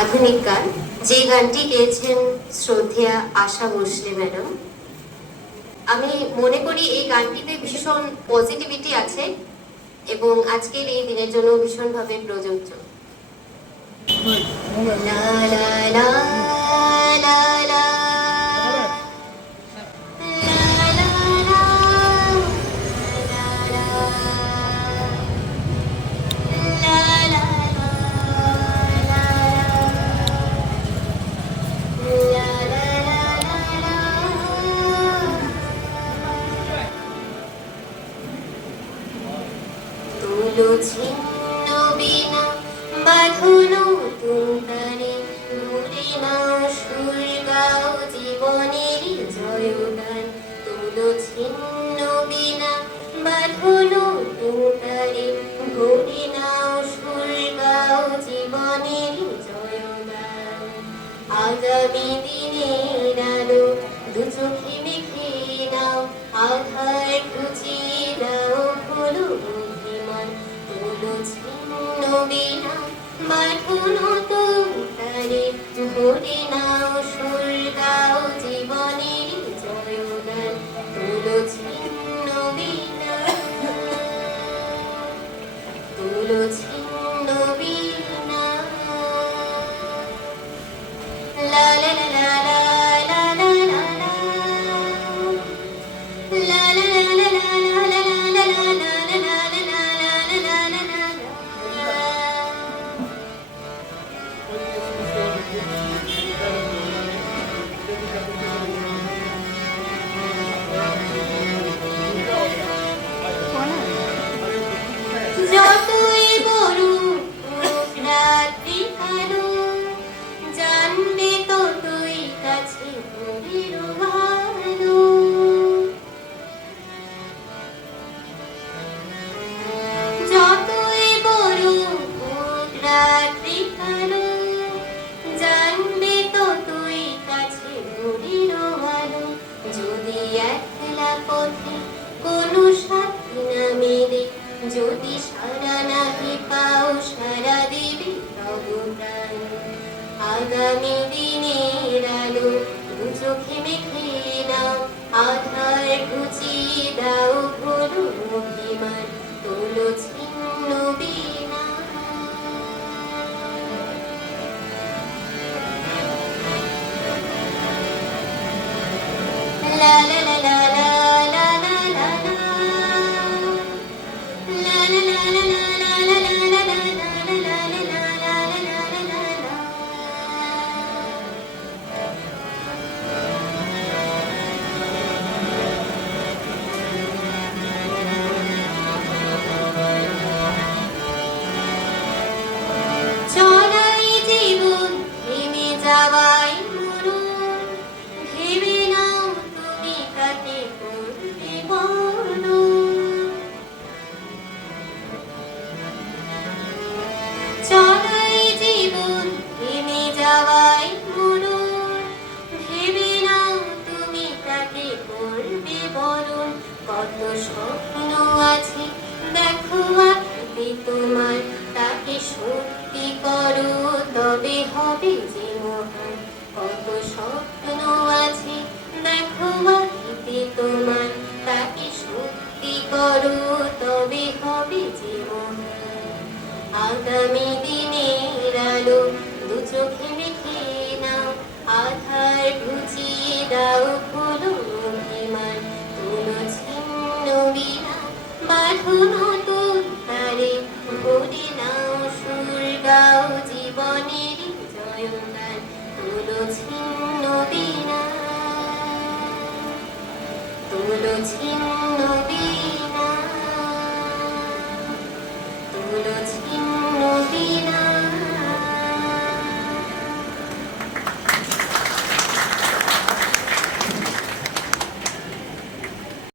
আধুনিক গান, যে গানটি গেয়েছেন শ্রদ্ধেয়া আশা ভোসলে ম্যাডাম। আমি মনে করি এই গানটিতে ভীষণ পজিটিভিটি আছে এবং আজকের এই দিনের জন্য ভীষণভাবে প্রযোজ্য। লা লা লা লা লা ছিন্ন বিনা বাঁধনো তুমতারে ঘুরে নাও সুর গাও জীবনের জয়গান। তুলো ছিন্ন বিনা বাঁধনো তুমতারে ঘুরে নাও সুর গাও জীবনের জয়গান। আগামী দিনের আলো দু চোখে মেখে নাও, আধার ঘুচিয়ে দাও হলো বুদ্ধিমান। তুলো ছিন্ন বিনা বাঁধনো তুমতারে ভরে নাও সুর গাও জীবনের জয়গান। তুলো ছিন্ন বিনা, তুলো ছিন্ন বিনা। লা লা লা লা লা লা লা লা লা লা লা লা যতই বড় রাত্রি কালো জানবে ততই কাছে গভীর ভালো। যতই বড় রাত্রি কালো জানবে ততই কাছে গভীর ভালো। যদি একলা পথে কোনো সাথী না মেলে, যদি সারা নাহি পাও সারা দিবে তব প্রাণ। আগামী দিনের আলো দু চোখে মেখে নাও, আধার ঘুচিয়ে দাও হলো অভিমান। তুলো ছিন্ন বিনা, লা লা লা লা লা লা লা লা লা লা লা লা লা লা লা লা লা লা চলাই জীবন থেমে যাওয়াই মরণ। ভেবে নাও তুমি কাকে করবে বর্ণন। চলাই জীবন থেমে যাওয়াই মরণ। ভেবে নাও তুমি কাকে করবে বরণ। কত স্বপ্ন আছে দেখো আখিতে তোমার, তাকে সত্যি করো তবে হবে যে মহান। কত স্বপ্ন আছে দেখো আখিতে তোমার, তাকে সত্যি করো তবে হবে যে মহান। আগামী দিনের আলো দু চোখে মেখে নাও, আধার